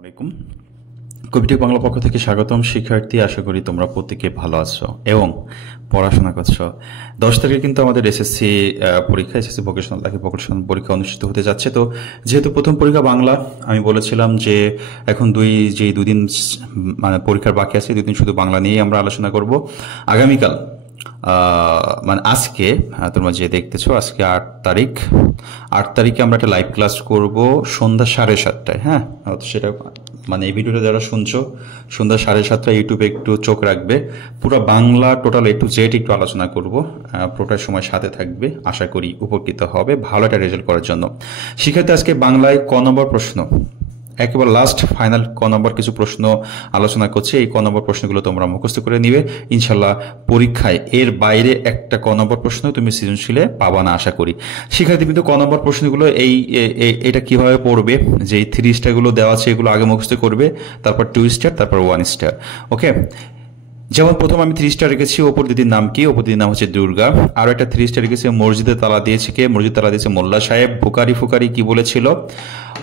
আসসালামাইকুম। কবিটেক বাংলা পক্ষ থেকে স্বাগতম শিক্ষার্থী। আশা করি তোমরা প্রত্যেকে ভালো আছো এবং পড়াশোনা করছো। 10 তারিখে কিন্তু আমাদের এসএসসি পরীক্ষা, এসএসসি ভোকেশনাল ভোকেশনাল পরীক্ষা অনুষ্ঠিত হতে যাচ্ছে। তো যেহেতু প্রথম পরীক্ষা বাংলা, আমি বলেছিলাম যে এখন দুদিন মানে পরীক্ষার বাকি আছে, 2 দিন শুধু বাংলা নিয়েই আমরা আলোচনা করব। আগামীকাল মানে আজকে তোমরা যে দেখতেছো, আজকে 8 তারিখে আমরা একটা লাইভ ক্লাস করব সন্ধ্যা 7:30টায়। হ্যাঁ, সেটা মানে এই ভিডিওটা যারা শুনছো সন্ধ্যা 7:30টায় ইউটিউবে একটু চোখ রাখবে। পুরো Bangla total A to Z একটু আলোচনা করব। পুরোটার সময় সাথে থাকবে, আশা করি উপকৃত হবে ভালো একটা রেজাল্ট করার জন্য। শিক্ষার্থী, আজকে বাংলায় ক নম্বর প্রশ্ন, একেবারে লাস্ট ফাইনাল ক নম্বর কিছু প্রশ্ন আলোচনা করছে। এই ক নম্বর প্রশ্নগুলো তোমরা মুখস্থ করে নিবে ইনশাল্লাহ। পরীক্ষায় এর বাইরে একটা ক নম্বর প্রশ্ন তুমি সৃজনশীলে পাবা না আশা করি। শিক্ষার্থী কিন্তু ক নম্বর প্রশ্নগুলো এটা কিভাবে পড়বে, যে এই 3 স্টারগুলো দেওয়া আছে এগুলো আগে মুখস্থ করবে, তারপর 2 স্টার, তারপর 1 স্টার। ওকে, যেমন প্রথম আমি 3 স্টার রেখেছি অপর দিদির নাম কি, অপর দিদির নাম হচ্ছে দুর্গা। আর একটা 3 স্টার রেখেছি মসজিদে তালা দিয়েছে কে, মসজিদ তালা দিয়েছে মোল্লা সাহেব। ফুকারি কি বলেছিল,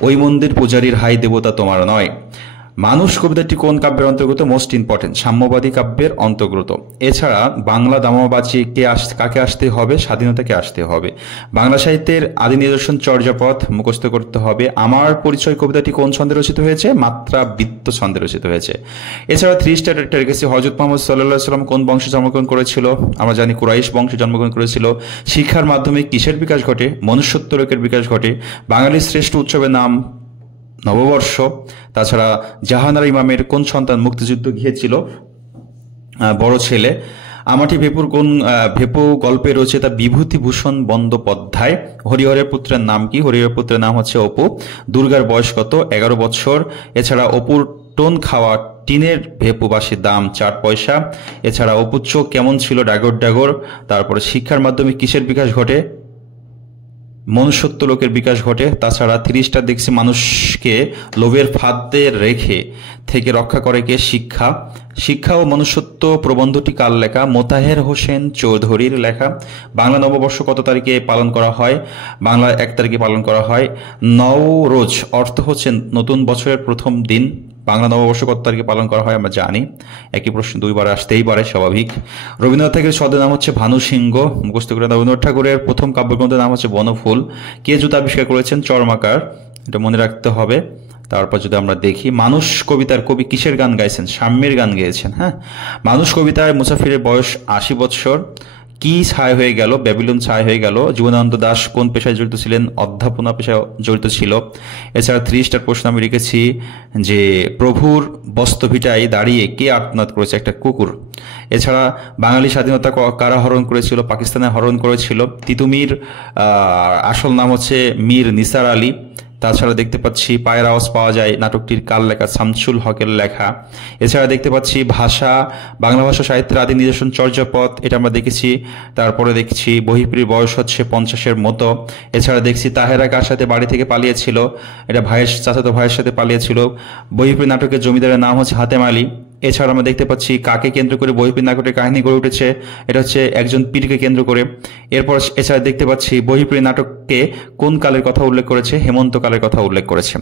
ওই মন্দির পূজারীর হাই দেবতা তোমার নয়। মানুষ কবিতাটি কোন কাব্যের অন্তর্গত, মোস্ট ইম্পর্টেন্ট সাম্যবাদী কাব্যের অন্তর্গত। এছাড়া বাংলা দামাবাচি কাকে আসতে হবে, স্বাধীনতাকে আসতে হবে। বাংলা সাহিত্যের আদি নিদর্শন চর্যাপদ মুখস্থ করতে হবে। আমার পরিচয় কবিতাটি কোন ছন্দে রচিত হয়েছে, মাত্রা বৃত্ত ছন্দে রচিত হয়েছে। এছাড়া 3 স্টার একটা রেখেছি হযরত মুহাম্মদ সাল্লাল্লাহু আলাইহি সাল্লাম কোন বংশে জন্মগ্রহণ করেছিল, আমরা জানি কুরাইশ বংশে জন্মগ্রহণ করেছিল। শিক্ষার মাধ্যমে কিসের বিকাশ ঘটে, মনুষ্যত্ব লোকের বিকাশ ঘটে। বাঙালির শ্রেষ্ঠ উৎসবের নাম নববর্ষ। তাছাড়া জাহানারা ইমামের কোন সন্তান মুক্তিযুদ্ধ গিয়েছিল, বড় ছেলে। আমাটি ভেপু গল্পের রচয়িতা বিভূতিভূষণ বন্দ্যোপাধ্যায়। হরিহরের পুত্রের নাম কি, হরিহরের পুত্রের নাম হচ্ছে অপু। দুর্গার বয়স কত, 11 বছর। এছাড়া অপুর টোন খাওয়া টিনের ভেপুবাসীর দাম 4 পয়সা। এছাড়া অপুর চোখ কেমন ছিল, ডাগর। তারপরে শিক্ষার মাধ্যমে কিসের বিকাশ ঘটে, মনুষ্যত্ব লোকের বিকাশ ঘটে। তাছাড়া 3 স্টার দেখছি মানুষকে লোভের ফাঁদে রেখে থেকে রক্ষা করে কে, শিক্ষা ও মনুষ্যত্ব প্রবন্ধটি কার লেখা, মোতাহের হোসেন চৌধুরীর লেখা। বাংলা নববর্ষ কত তারিখে পালন করা হয়, বাংলা 1 তারিখে পালন করা হয়। নওরোজ অর্থ হচ্ছে নতুন বছরের প্রথম দিন। বাংলা নববর্ষ কত তারিখে পালন করা হয় আমরা জানি। একই প্রশ্ন 2 বার আসতেই পারে, স্বাভাবিক। রবীন্দ্রনাথ ঠাকুরের ছদ্মের নাম হচ্ছে ভানু সিংহ, মুখস্থ করে। রবীন্দ্রনাথ ঠাকুরের প্রথম কাব্যগ্রন্থের নাম হচ্ছে বনফুল। কে জুতা আবিষ্কার করেছেন, চর্মাকার, এটা মনে রাখতে হবে। তারপর যদি আমরা দেখি মানুষ কবিতার কবি কিসের গান গাইছেন, সাম্যের গান গেয়েছেন। হ্যাঁ, মানুষ কবিতায় মুসাফিরের বয়স 80 বছর। কি ছায় হয়ে গেল, ব্যাবিলন ছায় হয়ে গেল। জীবনানন্দ দাশ কোন পেশায় জড়িত ছিলেন, অধ্যাপনা পেশায় জড়িত ছিল। এছাড়া 3 স্টার প্রশ্ন আমি রেখেছি যে প্রভুর বস্তভিটায় দাঁড়িয়ে কে আর্তনাদ করেছে, একটা কুকুর। এছাড়া বাঙালি স্বাধীনতা কারা হরণ করেছিল, পাকিস্তানে হরণ করেছিল। তিতুমির আসল নাম হচ্ছে মীর নিসার আলী। তাছাড়া দেখতে পাচ্ছি পায়ের আওয়াজ পাওয়া যায় নাটকটির কার লেখা, শামসুল হকের লেখা। এছাড়া দেখতে পাচ্ছি বাংলা ভাষা সাহিত্যের আদি নিদর্শন চর্যাপদ, এটা আমরা দেখেছি। তারপরে দেখছি বহিপ্রির বয়স হচ্ছে 50-এর মতো। এছাড়া দেখছি তাহেরা কার সাথে বাড়ি থেকে পালিয়েছিল, এটা চাচাতো ভাইয়ের সাথে পালিয়েছিল। বহিপ্রি নাটকের জমিদারের নাম হচ্ছে হাতেম আলী। এছাড়া আমরা দেখতে পাচ্ছি কাকে কেন্দ্র করে বহিপ্রি নাটকের কাহিনী গড়ে উঠেছে, এটা হচ্ছে একজন পীরকে কেন্দ্র করে। এরপর এছাড়া দেখতে পাচ্ছি বহিপ্রি নাটককে কোন কালের কথা উল্লেখ করেছে, হেমন্ত কালের কথা উল্লেখ করেছে।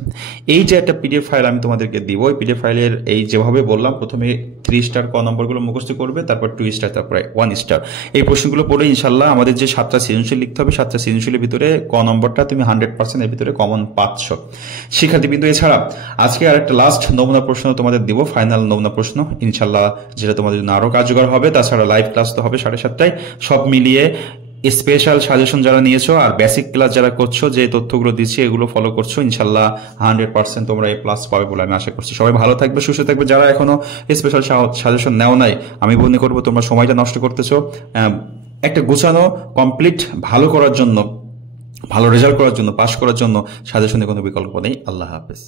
এই যে একটা পিডিএফ ফাইল আমি তোমাদেরকে দিব, ওই পিডিএফ ফাইলের এই যেভাবে বললাম, প্রথমে 3 স্টার ক নম্বরগুলো মুখস্থ করবে, তারপর 2 স্টার, তারপরে 1 স্টার। এই প্রশ্নগুলো পড়ে ইনশাল্লাহ আমাদের যে 7টা সৃজনশীল লিখতে হবে, 7টা সৃজনশীলের ভিতরে ক নম্বরটা তুমি 100% এর ভিতরে কমন পাচ্ছ শিক্ষার্থী। কিন্তু এছাড়া আজকে আর একটা লাস্ট নমুনা প্রশ্ন তোমাদের দিব, ফাইনাল নমুনা প্রশ্ন ইনশাল্লাহ, যেটা তোমাদের জন্য আরো কার্যকর হবে। তাছাড়া লাইভ ক্লাস তো হবে 7:30টায়। সব মিলিয়ে স্পেশাল সাজেশন যারা নিয়েছো আর বেসিক ক্লাস যারা করছো, যে তথ্যগুলো দিচ্ছি এগুলো ফলো করছো, ইনশাল্লাহ 100% তোমরা A+ পাবে বলে আমি আশা করছি। সবাই ভালো থাকবে, সুস্থ থাকবে। যারা এখনো স্পেশাল সাজেশন নেও নাই, আমি মনে করবো তোমরা সময়টা নষ্ট করতেছো। একটা গোছানো কমপ্লিট ভালো করার জন্য, ভালো রেজাল্ট করার জন্য, পাস করার জন্য সাজেশনের কোনো বিকল্প নেই। আল্লাহ হাফেজ।